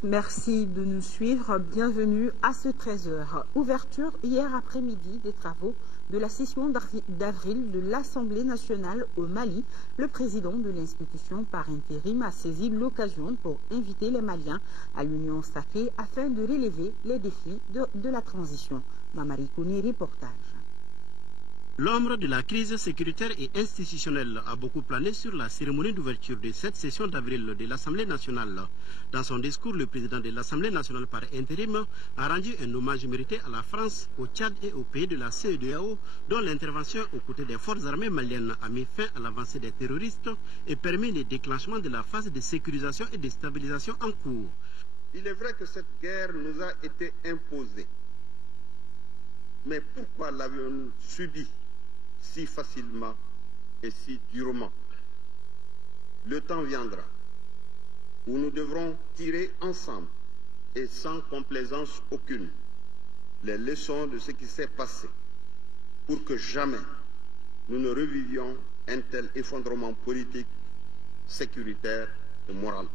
tous, merci de nous suivre. Bienvenue à ce 13h. Ouverture hier après-midi des travaux de la session d'avril de l'Assemblée nationale au Mali. Le président de l'institution par intérim a saisi l'occasion pour inviter les Maliens à l'Union sacrée afin de relever les défis de la transition. Mamari Kouni, reportage. L'ombre de la crise sécuritaire et institutionnelle a beaucoup plané sur la cérémonie d'ouverture de cette session d'avril de l'Assemblée nationale. Dans son discours, le président de l'Assemblée nationale par intérim a rendu un hommage mérité à la France, au Tchad et aux pays de la CEDEAO, dont l'intervention aux côtés des forces armées maliennes a mis fin à l'avancée des terroristes et permis le déclenchement de la phase de sécurisation et de stabilisation en cours. Il est vrai que cette guerre nous a été imposée. Mais pourquoi l'avions-nous subie si facilement et si durement? Le temps viendra où nous devrons tirer ensemble et sans complaisance aucune les leçons de ce qui s'est passé pour que jamais nous ne revivions un tel effondrement politique, sécuritaire et moral.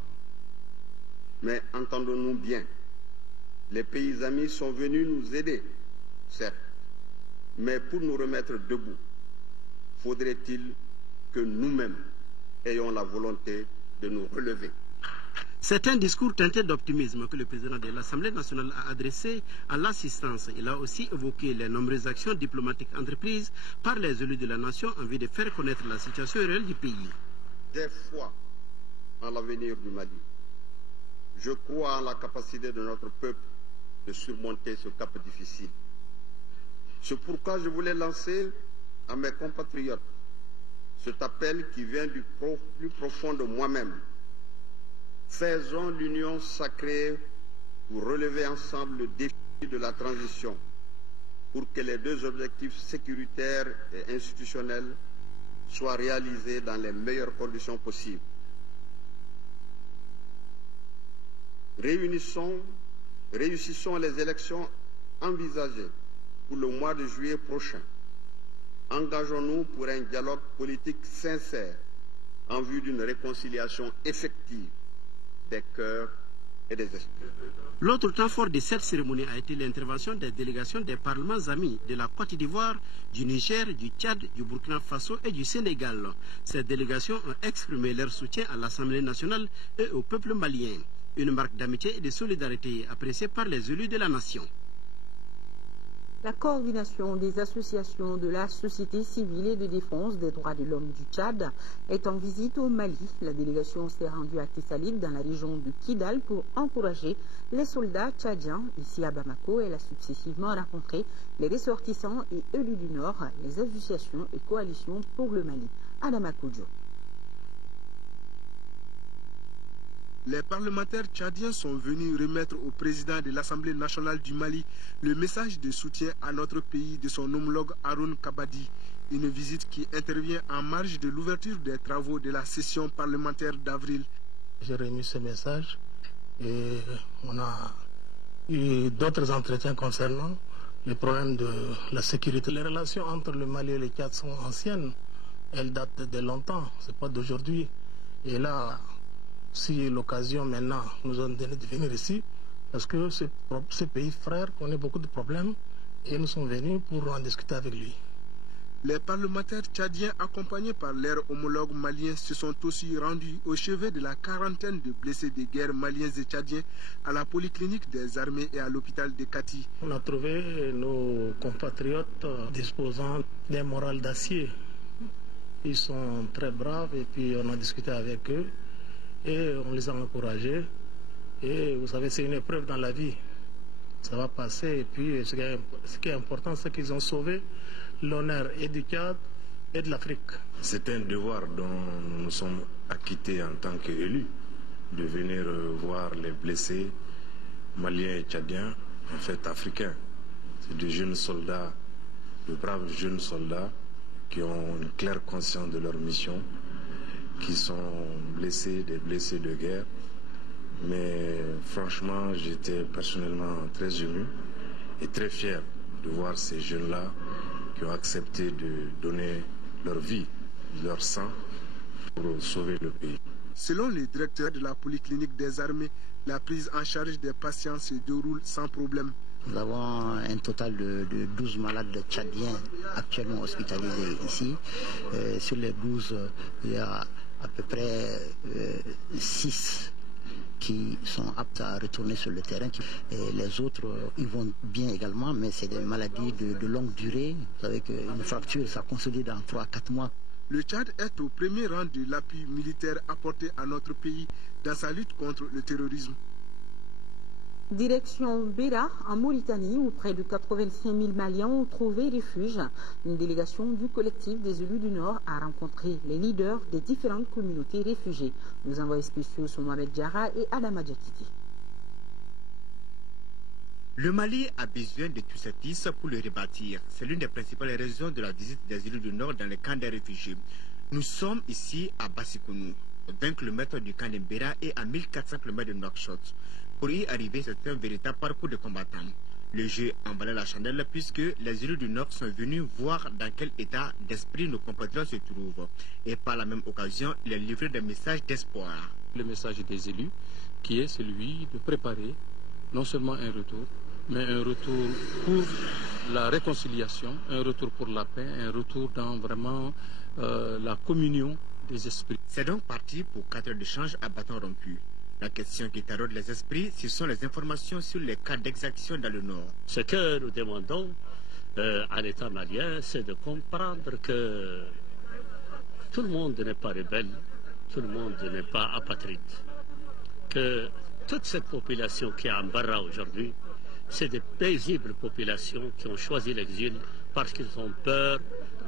Mais entendons-nous bien, les pays amis sont venus nous aider, certes, mais pour nous remettre debout, faudrait-il que nous-mêmes ayons la volonté de nous relever. C'est un discours teinté d'optimisme que le président de l'Assemblée nationale a adressé à l'assistance. Il a aussi évoqué les nombreuses actions diplomatiques entreprises par les élus de la nation en vue de faire connaître la situation réelle du pays. J'ai foi en l'avenir du Mali. Je crois en la capacité de notre peuple de surmonter ce cap difficile. C'est pourquoi je voulais lancer à mes compatriotes cet appel qui vient du plus profond de moi-même. Faisons l'union sacrée pour relever ensemble le défi de la transition, pour que les deux objectifs sécuritaires et institutionnels soient réalisés dans les meilleures conditions possibles. Réussissons les élections envisagées pour le mois de juillet prochain. Engageons-nous pour un dialogue politique sincère en vue d'une réconciliation effective des cœurs et des esprits. L'autre temps fort de cette cérémonie a été l'intervention des délégations des parlements amis de la Côte d'Ivoire, du Niger, du Tchad, du Burkina Faso et du Sénégal. Ces délégations ont exprimé leur soutien à l'Assemblée nationale et au peuple malien. Une marque d'amitié et de solidarité appréciée par les élus de la nation. La coordination des associations de la société civile et de défense des droits de l'homme du Tchad est en visite au Mali. La délégation s'est rendue à Tessalit dans la région de Kidal pour encourager les soldats tchadiens. Ici à Bamako, elle a successivement rencontré les ressortissants et élus du Nord, les associations et coalitions pour le Mali. Adama Koudjo. Les parlementaires tchadiens sont venus remettre au président de l'Assemblée nationale du Mali le message de soutien à notre pays de son homologue Haroun Kabadi. Une visite qui intervient en marge de l'ouverture des travaux de la session parlementaire d'avril. J'ai remis ce message et on a eu d'autres entretiens concernant les problèmes de la sécurité. Les relations entre le Mali et le Tchad sont anciennes. Elles datent de longtemps, ce n'est pas d'aujourd'hui. Et là, si l'occasion maintenant nous a donné de venir ici, parce que ce pays frère connaît beaucoup de problèmes et nous sommes venus pour en discuter avec lui. Les parlementaires tchadiens accompagnés par leurs homologues maliens se sont aussi rendus au chevet de la quarantaine de blessés de guerre maliens et tchadiens à la polyclinique des armées et à l'hôpital de Kati. On a trouvé nos compatriotes disposant d'un moral d'acier. Ils sont très braves et puis on a discuté avec eux. Et on les a encouragés. Et vous savez, c'est une épreuve dans la vie. Ça va passer. Et puis, ce qui est important, c'est qu'ils ont sauvé l'honneur et du Tchad et de l'Afrique. C'est un devoir dont nous nous sommes acquittés en tant qu'élus, de venir voir les blessés maliens et tchadiens, en fait africains. C'est des jeunes soldats, de braves jeunes soldats qui ont une claire conscience de leur mission, qui sont blessés, des blessés de guerre. Mais franchement, j'étais personnellement très ému et très fier de voir ces jeunes-là qui ont accepté de donner leur vie, leur sang pour sauver le pays. Selon le directeur de la polyclinique des armées, la prise en charge des patients se déroule sans problème. Nous avons un total de 12 malades tchadiens actuellement hospitalisés ici. Sur les 12, il y a à peu près 6 qui sont aptes à retourner sur le terrain. Et les autres, ils vont bien également, mais c'est des maladies de longue durée. Vous savez qu'une fracture, ça consolide en 3 à 4 mois. Le Tchad est au premier rang de l'appui militaire apporté à notre pays dans sa lutte contre le terrorisme. Direction Béra, en Mauritanie, où près de 85 000 Maliens ont trouvé refuge. Une délégation du collectif des élus du Nord a rencontré les leaders des différentes communautés réfugiées. Nos envoyés spéciaux sont Mohamed Diarra et Adama Diakiti. Le Mali a besoin de tous ces fils pour le rebâtir. C'est l'une des principales raisons de la visite des élus du Nord dans les camps des réfugiés. Nous sommes ici à Bassikounou, 20 km du camp de Béra et à 1400 km de Nouakchott. Pour y arriver, c'est un véritable parcours de combattants. Le jeu emballait la chandelle puisque les élus du Nord sont venus voir dans quel état d'esprit nos compatriotes se trouvent. Et par la même occasion, ils livraient des messages d'espoir. Le message des élus qui est celui de préparer non seulement un retour, mais un retour pour la réconciliation, un retour pour la paix, un retour dans vraiment la communion des esprits. C'est donc parti pour 4 heures d'échange à bâton rompu. La question qui taraude les esprits, ce sont les informations sur les cas d'exaction dans le Nord. Ce que nous demandons à l'État malien, c'est de comprendre que tout le monde n'est pas rebelle, tout le monde n'est pas apatride. Que toute cette population qui est en Barra aujourd'hui, c'est des paisibles populations qui ont choisi l'exil parce qu'ils ont peur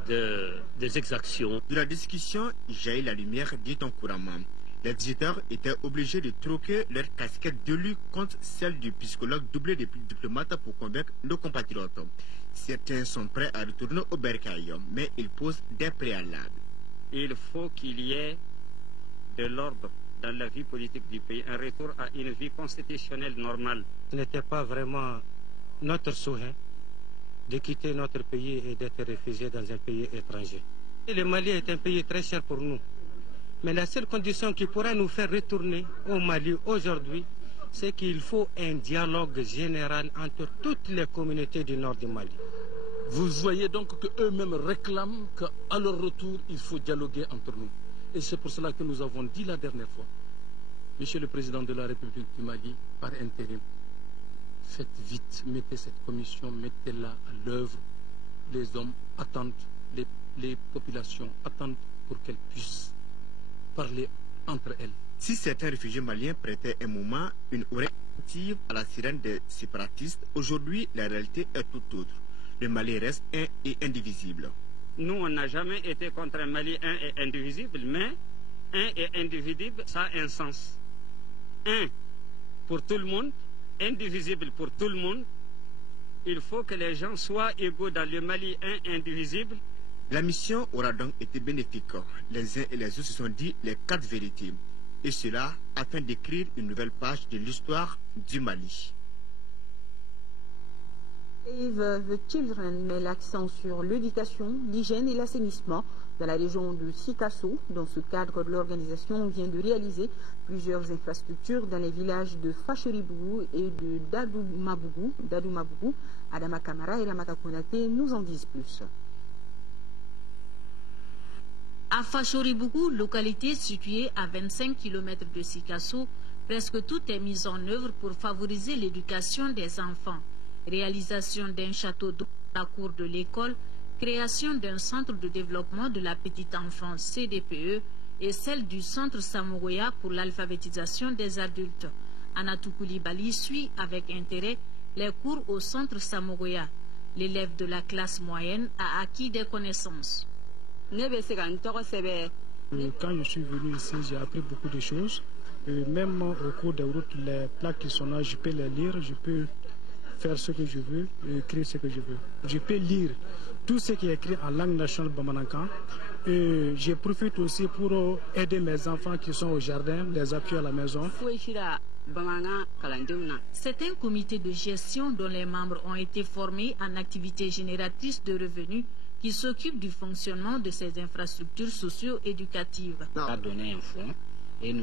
des exactions. De la discussion, jaillit la lumière, dit-on couramment. Les visiteurs étaient obligés de troquer leur casquette d'élu contre celle du psychologue doublé de diplomate pour convaincre nos compatriotes. Certains sont prêts à retourner au bercail, mais ils posent des préalables. Il faut qu'il y ait de l'ordre dans la vie politique du pays, un retour à une vie constitutionnelle normale. Ce n'était pas vraiment notre souhait de quitter notre pays et d'être réfugié dans un pays étranger. Et le Mali est un pays très cher pour nous. Mais la seule condition qui pourrait nous faire retourner au Mali aujourd'hui, c'est qu'il faut un dialogue général entre toutes les communautés du nord du Mali. Vous voyez donc qu'eux-mêmes réclament qu'à leur retour, il faut dialoguer entre nous. Et c'est pour cela que nous avons dit la dernière fois, Monsieur le Président de la République du Mali, par intérim, faites vite, mettez cette commission, mettez-la à l'œuvre. Les hommes attendent, les populations attendent pour qu'elles puissent parler entre elles. Si certains réfugiés maliens prêtaient un moment une oreille attentive à la sirène des séparatistes, aujourd'hui la réalité est tout autre. Le Mali reste un et indivisible. Nous, on n'a jamais été contre un Mali un et indivisible, mais un et indivisible, ça a un sens. Un pour tout le monde, indivisible pour tout le monde. Il faut que les gens soient égaux dans le Mali un et indivisible. La mission aura donc été bénéfique. Les uns et les autres se sont dit les 4 vérités. Et cela afin d'écrire une nouvelle page de l'histoire du Mali. Save the Children met l'accent sur l'éducation, l'hygiène et l'assainissement dans la région de Sikasso. Dans ce cadre, l'organisation vient de réaliser plusieurs infrastructures dans les villages de Facheribougou et de Dadoumabougou. Adama Kamara et Ramata Konate nous en disent plus. À Fachoribougou, localité située à 25 km de Sikasso, presque tout est mis en œuvre pour favoriser l'éducation des enfants. Réalisation d'un château d'eau à la cour de l'école, création d'un centre de développement de la petite enfance CDPE et celle du centre Samogoya pour l'alphabétisation des adultes. Anatou Koulibaly suit avec intérêt les cours au centre Samogoya. L'élève de la classe moyenne a acquis des connaissances. Quand je suis venu ici, j'ai appris beaucoup de choses. Même au cours des routes, les plaques qui sont là, je peux les lire, je peux faire ce que je veux, écrire ce que je veux. Je peux lire tout ce qui est écrit en langue nationale Bamanankan. Je profite aussi pour aider mes enfants qui sont au jardin, les appuyer à la maison. C'est un comité de gestion dont les membres ont été formés en activités génératrices de revenus qui s'occupe du fonctionnement de ces infrastructures socio-éducatives. On a donné un fonds Et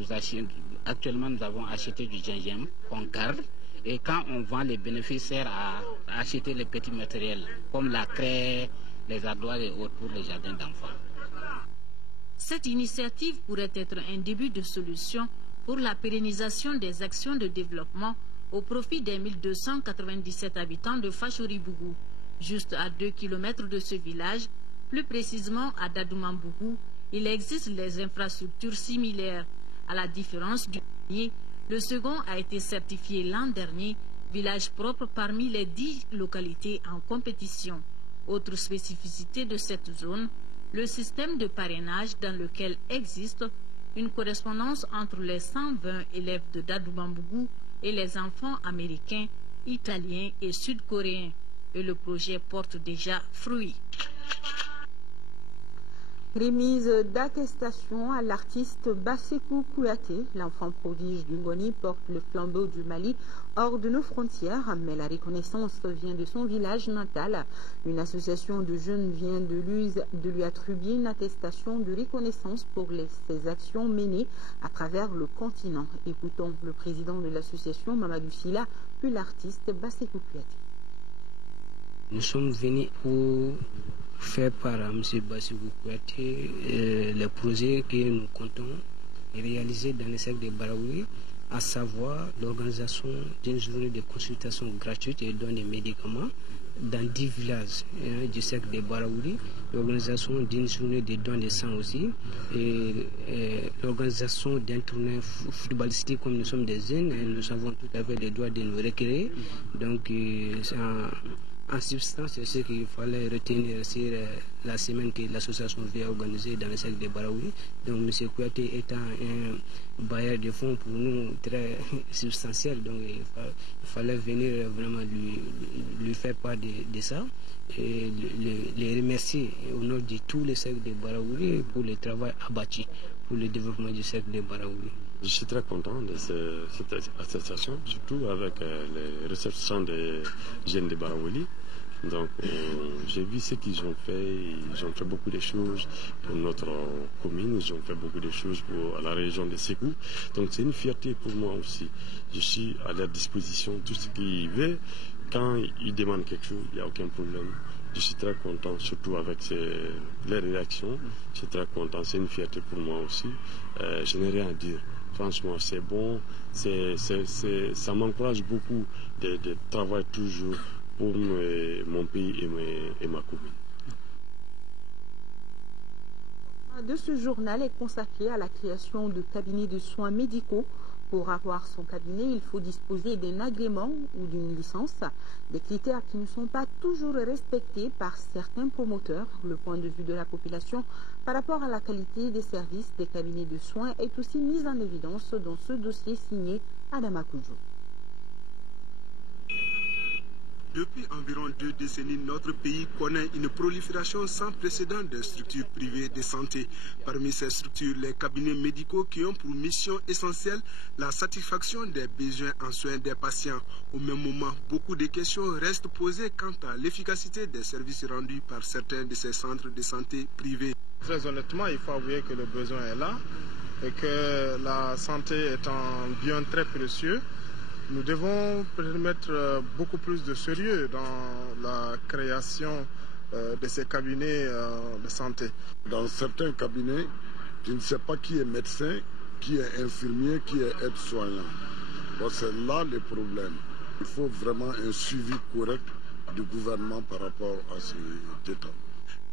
actuellement, nous avons acheté du gingembre qu'on garde. Et quand on vend, les bénéfices servent à acheter les petits matériels, comme la craie, les ardoises et autres pour les jardins d'enfants. Cette initiative pourrait être un début de solution pour la pérennisation des actions de développement au profit des 1297 habitants de Fachori-Bougou. Juste à 2 km de ce village, plus précisément à Dadoumambougou, il existe les infrastructures similaires. À la différence du premier, le second a été certifié l'an dernier, village propre parmi les 10 localités en compétition. Autre spécificité de cette zone, le système de parrainage dans lequel existe une correspondance entre les 120 élèves de Dadoumambougou et les enfants américains, italiens et sud-coréens. Et le projet porte déjà fruit. Remise d'attestation à l'artiste Bassekou Kouyaté. L'enfant prodige du Ngoni porte le flambeau du Mali hors de nos frontières, mais la reconnaissance vient de son village natal. Une association de jeunes vient de lui attribuer une attestation de reconnaissance pour ses actions menées à travers le continent. Écoutons le président de l'association, Mamadou Silla, puis l'artiste Bassekou Kouyaté. Nous sommes venus pour faire par M. Bassekou Kouyaté les projets que nous comptons réaliser dans le cercle de Baraouri, à savoir l'organisation d'une journée de consultation gratuite et don des médicaments dans 10 villages du cercle de Baraouri, l'organisation d'une journée de don de sang aussi, et l'organisation d'un tournoi footballistique comme nous sommes des jeunes, et nous avons tout à fait le droit de nous requérir. Donc, en substance, c'est ce qu'il fallait retenir sur la semaine que l'association vient organiser dans le cercle de Baraouri. Donc, M. Kouyaté étant un bailleur de fonds pour nous très substantiel, donc il fallait venir vraiment lui faire part de ça et les remercier au nom de tous les cercles de Baraouri pour le travail abattu pour le développement du cercle de Baraouri. Je suis très content de cette association, surtout avec les réceptions des jeunes de Baraouli. Donc, j'ai vu ce qu'ils ont fait. Ils ont fait beaucoup de choses pour notre commune. Ils ont fait beaucoup de choses pour la région de Sékou. Donc, c'est une fierté pour moi aussi. Je suis à leur disposition. Tout ce qu'ils veulent, quand ils demandent quelque chose, il n'y a aucun problème. Je suis très content, surtout avec les réactions. Je suis très content. C'est une fierté pour moi aussi. Je n'ai rien à dire. Franchement, c'est bon. Ça m'encourage beaucoup de travailler toujours pour mon pays et ma commune. De ce journal est consacré à la création de cabinets de soins médicaux. Pour avoir son cabinet, il faut disposer d'un agrément ou d'une licence, des critères qui ne sont pas toujours respectés par certains promoteurs. Le point de vue de la population par rapport à la qualité des services des cabinets de soins est aussi mis en évidence dans ce dossier signé Adama Koudjou. Depuis environ 2 décennies, notre pays connaît une prolifération sans précédent de structures privées de santé. Parmi ces structures, les cabinets médicaux qui ont pour mission essentielle la satisfaction des besoins en soins des patients. Au même moment, beaucoup de questions restent posées quant à l'efficacité des services rendus par certains de ces centres de santé privés. Très honnêtement, il faut avouer que le besoin est là et que la santé est un bien très précieux. Nous devons mettre beaucoup plus de sérieux dans la création de ces cabinets de santé. Dans certains cabinets, je ne sais pas qui est médecin, qui est infirmier, qui est aide-soignant. Bon, c'est là le problème. Il faut vraiment un suivi correct du gouvernement par rapport à ce détail.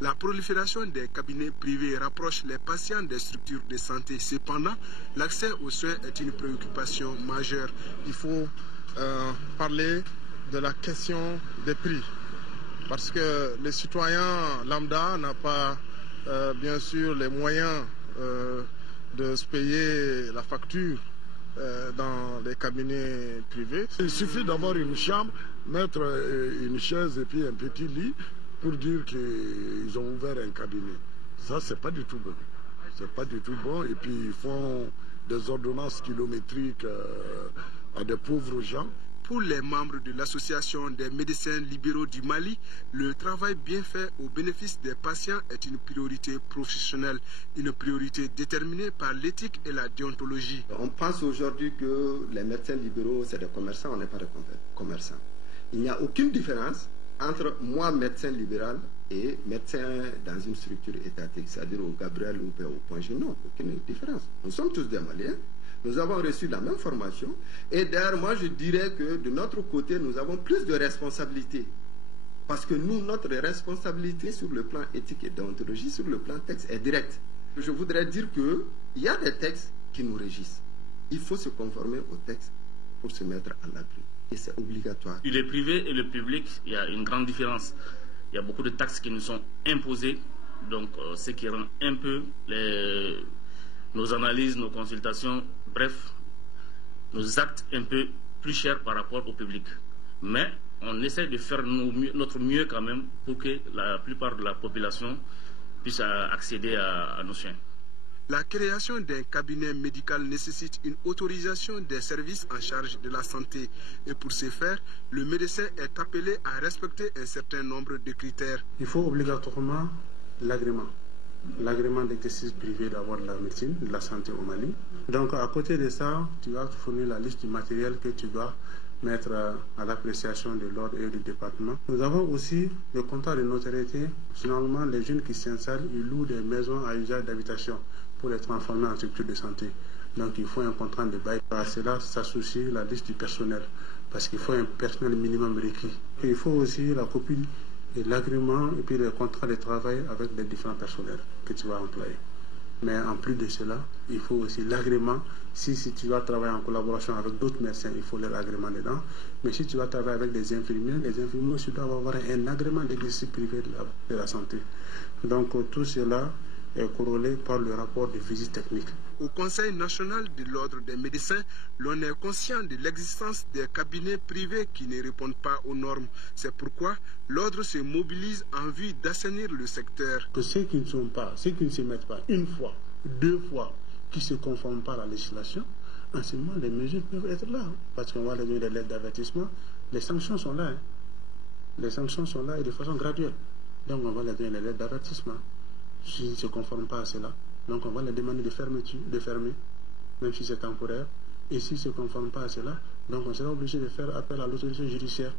La prolifération des cabinets privés rapproche les patients des structures de santé. Cependant, l'accès aux soins est une préoccupation majeure. Il faut parler de la question des prix. Parce que les citoyens lambda n'ont pas, bien sûr, les moyens de se payer la facture dans les cabinets privés. Il suffit d'avoir une chambre, mettre une chaise et puis un petit lit pour dire qu'ils ont ouvert un cabinet. Ça, c'est pas du tout bon. C'est pas du tout bon. Et puis, ils font des ordonnances kilométriques à des pauvres gens. Pour les membres de l'Association des médecins libéraux du Mali, le travail bien fait au bénéfice des patients est une priorité professionnelle, une priorité déterminée par l'éthique et la déontologie. On pense aujourd'hui que les médecins libéraux, c'est des commerçants, on n'est pas des commerçants. Il n'y a aucune différence entre moi, médecin libéral, et médecin dans une structure étatique, c'est-à-dire au Gabriel ou au Point G. Non, aucune différence. Nous sommes tous des Maliens. Nous avons reçu la même formation. Et d'ailleurs, moi, je dirais que de notre côté, nous avons plus de responsabilités. Parce que nous, notre responsabilité sur le plan éthique et déontologie, sur le plan texte, est directe. Je voudrais dire qu'il y a des textes qui nous régissent. Il faut se conformer aux textes pour se mettre à l'abri. Et c'est obligatoire. Le privé et le public, il y a une grande différence. Il y a beaucoup de taxes qui nous sont imposées. Donc, ce qui rend un peu nos analyses, nos consultations, bref, nos actes un peu plus chers par rapport au public. Mais on essaie de faire notre mieux quand même pour que la plupart de la population puisse accéder à nos soins. La création d'un cabinet médical nécessite une autorisation des services en charge de la santé. Et pour ce faire, le médecin est appelé à respecter un certain nombre de critères. Il faut obligatoirement l'agrément. L'agrément d'exercice privé d'avoir de la médecine, de la santé au Mali. Donc à côté de ça, tu vas fournir la liste du matériel que tu dois mettre à l'appréciation de l'ordre et du département. Nous avons aussi le contrat de notoriété. Généralement, les jeunes qui s'installent, ils louent des maisons à usage d'habitation pour les transformer en structure de santé. Donc il faut un contrat de bail. À cela s'associe la liste du personnel, parce qu'il faut un personnel minimum requis. Et il faut aussi la copie et l'agrément et puis le contrat de travail avec les différents personnels que tu vas employer. Mais en plus de cela, il faut aussi l'agrément. Si tu vas travailler en collaboration avec d'autres médecins, il faut leur agrément dedans. Mais si tu vas travailler avec des infirmiers, les infirmiers aussi doivent avoir un agrément d'exercice privé de la santé. Donc tout cela est corrélé par le rapport de visite technique. Au Conseil national de l'ordre des médecins, l'on est conscient de l'existence des cabinets privés qui ne répondent pas aux normes. C'est pourquoi l'ordre se mobilise en vue d'assainir le secteur. Que ceux qui ne sont pas, ceux qui ne se mettent pas une fois, deux fois, qui ne se conforment pas à la législation, en ce moment, les mesures peuvent être là. Parce qu'on va leur donner des lettres d'avertissement. Les sanctions sont là. Les sanctions sont là et de façon graduelle. Donc on va leur donner des lettres d'avertissement. S'ils ne se conforment pas à cela, donc on va les demander de fermer, même si c'est temporaire. Et s'ils ne se conforment pas à cela, donc on sera obligé de faire appel à l'autorité judiciaire,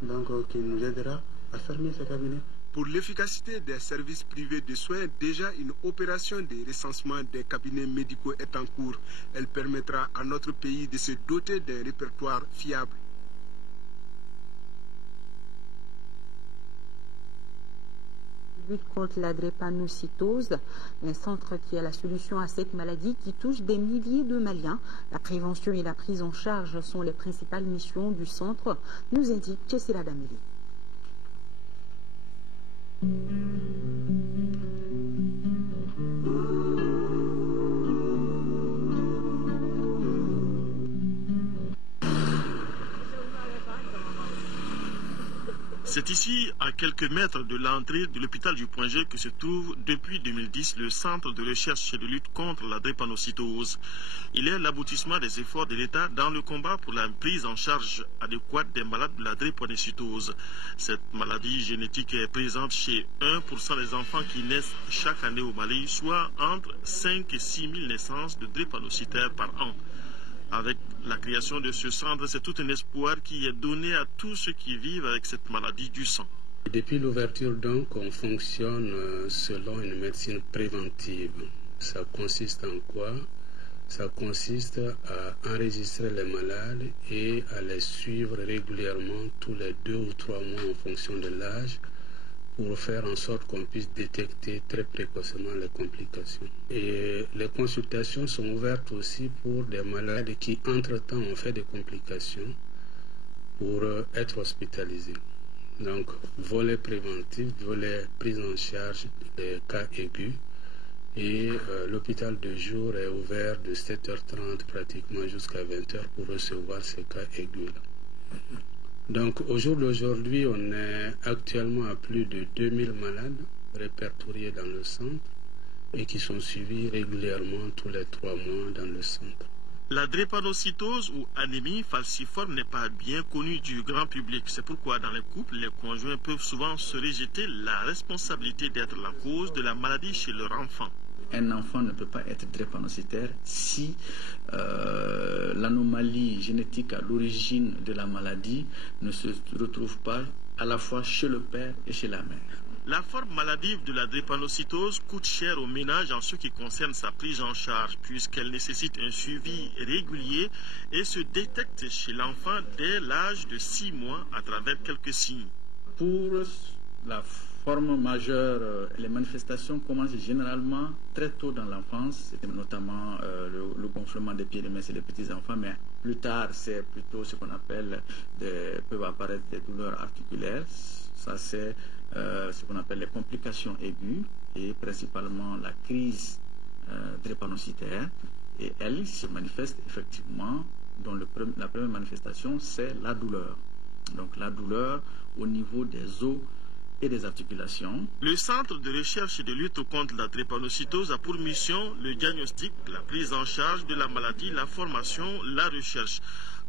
donc qui nous aidera à fermer ces cabinets. Pour l'efficacité des services privés de soins, déjà une opération de recensement des cabinets médicaux est en cours. Elle permettra à notre pays de se doter d'un répertoire fiable. Lutte contre la drépanocytose, un centre qui est la solution à cette maladie qui touche des milliers de Maliens. La prévention et la prise en charge sont les principales missions du centre, nous indique Jessila Dameli. C'est ici, à quelques mètres de l'entrée de l'hôpital du Point G, que se trouve depuis 2010 le centre de recherche et de lutte contre la drépanocytose. Il est l'aboutissement des efforts de l'État dans le combat pour la prise en charge adéquate des malades de la drépanocytose. Cette maladie génétique est présente chez 1% des enfants qui naissent chaque année au Mali, soit entre 5 et 6 000 naissances de drépanocytaires par an. Avec la création de ce centre, c'est tout un espoir qui est donné à tous ceux qui vivent avec cette maladie du sang. Depuis l'ouverture, donc, on fonctionne selon une médecine préventive. Ça consiste en quoi? Ça consiste à enregistrer les malades et à les suivre régulièrement tous les 2 ou 3 mois en fonction de l'âge, pour faire en sorte qu'on puisse détecter très précocement les complications. Et les consultations sont ouvertes aussi pour des malades qui, entre-temps, ont fait des complications pour être hospitalisés. Donc, volet préventif, volet prise en charge des cas aigus. Et l'hôpital de jour est ouvert de 7h30 pratiquement jusqu'à 20h pour recevoir ces cas aigus-là. Donc au jour d'aujourd'hui, on est actuellement à plus de 2000 malades répertoriés dans le centre et qui sont suivis régulièrement tous les 3 mois dans le centre. La drépanocytose ou anémie falciforme n'est pas bien connue du grand public. C'est pourquoi dans les couples, les conjoints peuvent souvent se rejeter la responsabilité d'être la cause de la maladie chez leur enfant. Un enfant ne peut pas être drépanocytaire si l'anomalie génétique à l'origine de la maladie ne se retrouve pas à la fois chez le père et chez la mère. La forme maladive de la drépanocytose coûte cher au ménage en ce qui concerne sa prise en charge, puisqu'elle nécessite un suivi régulier et se détecte chez l'enfant dès l'âge de 6 mois à travers quelques signes. Pour la forme majeure, les manifestations commencent généralement très tôt dans l'enfance, notamment le gonflement des pieds et des mains chez les petits-enfants, mais plus tard, c'est plutôt ce qu'on appelle, peuvent apparaître des douleurs articulaires. Ça, c'est ce qu'on appelle les complications aiguës et principalement la crise drépanocytaire. Et elle se manifeste effectivement, dont la première manifestation, c'est la douleur. Donc la douleur au niveau des os et des articulations. Le Centre de recherche et de lutte contre la drépanocytose a pour mission le diagnostic, la prise en charge de la maladie, la formation, la recherche.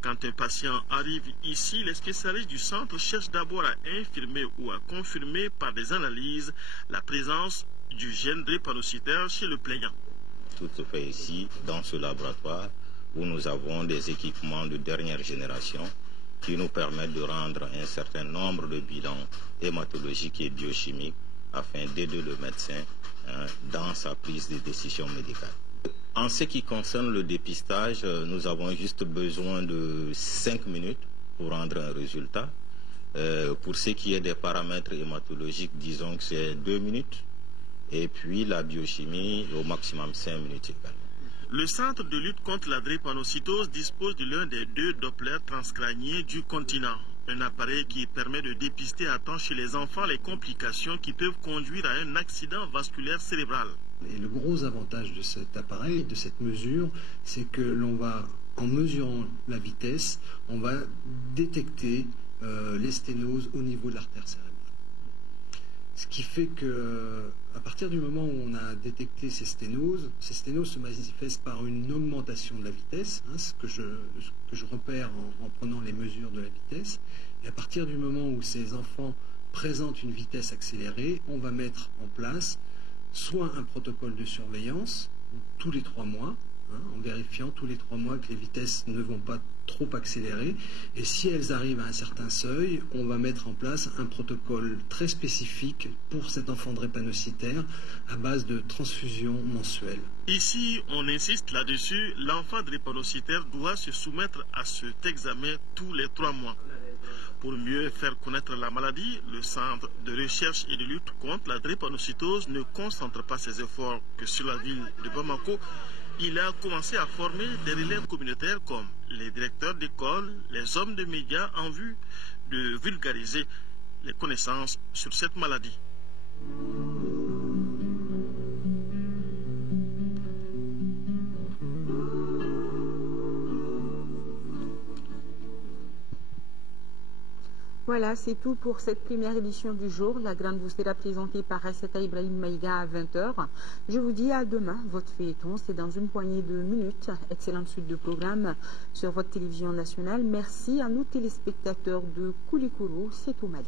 Quand un patient arrive ici, les spécialistes du centre cherchent d'abord à infirmer ou à confirmer par des analyses la présence du gène drépanocytaire chez le plaignant. Tout se fait ici, dans ce laboratoire, où nous avons des équipements de dernière génération qui nous permettent de rendre un certain nombre de bilans hématologiques et biochimiques afin d'aider le médecin dans sa prise de décision médicale. En ce qui concerne le dépistage, nous avons juste besoin de 5 minutes pour rendre un résultat. Pour ce qui est des paramètres hématologiques, disons que c'est 2 minutes. Et puis la biochimie, au maximum 5 minutes également. Le Centre de lutte contre la drépanocytose dispose de l'un des 2 Dopplers transcrâniens du continent. Un appareil qui permet de dépister à temps chez les enfants les complications qui peuvent conduire à un accident vasculaire cérébral. Et le gros avantage de cet appareil, de cette mesure, c'est que l'on va, en mesurant la vitesse, on va détecter les sténoses au niveau de l'artère cérébrale. Ce qui fait que, à partir du moment où on a détecté ces sténoses se manifestent par une augmentation de la vitesse, ce que je repère en prenant les mesures de la vitesse. Et à partir du moment où ces enfants présentent une vitesse accélérée, on va mettre en place soit un protocole de surveillance tous les 3 mois, en vérifiant tous les 3 mois que les vitesses ne vont pas trop accélérer. Et si elles arrivent à un certain seuil, on va mettre en place un protocole très spécifique pour cet enfant drépanocytaire à base de transfusion mensuelle. Ici, on insiste là-dessus, l'enfant drépanocytaire doit se soumettre à cet examen tous les 3 mois. Pour mieux faire connaître la maladie, le Centre de recherche et de lutte contre la drépanocytose ne concentre pas ses efforts que sur la ville de Bamako. Il a commencé à former des relais communautaires comme les directeurs d'école, les hommes de médias en vue de vulgariser les connaissances sur cette maladie. Voilà, c'est tout pour cette première édition du jour. La grande vous sera présentée par Rasseta Ibrahim Maïga à 20h. Je vous dis à demain. Votre feuilleton, c'est dans une poignée de minutes. Excellente suite de programme sur votre télévision nationale. Merci à nos téléspectateurs de Koulikoro, c'est au Mali.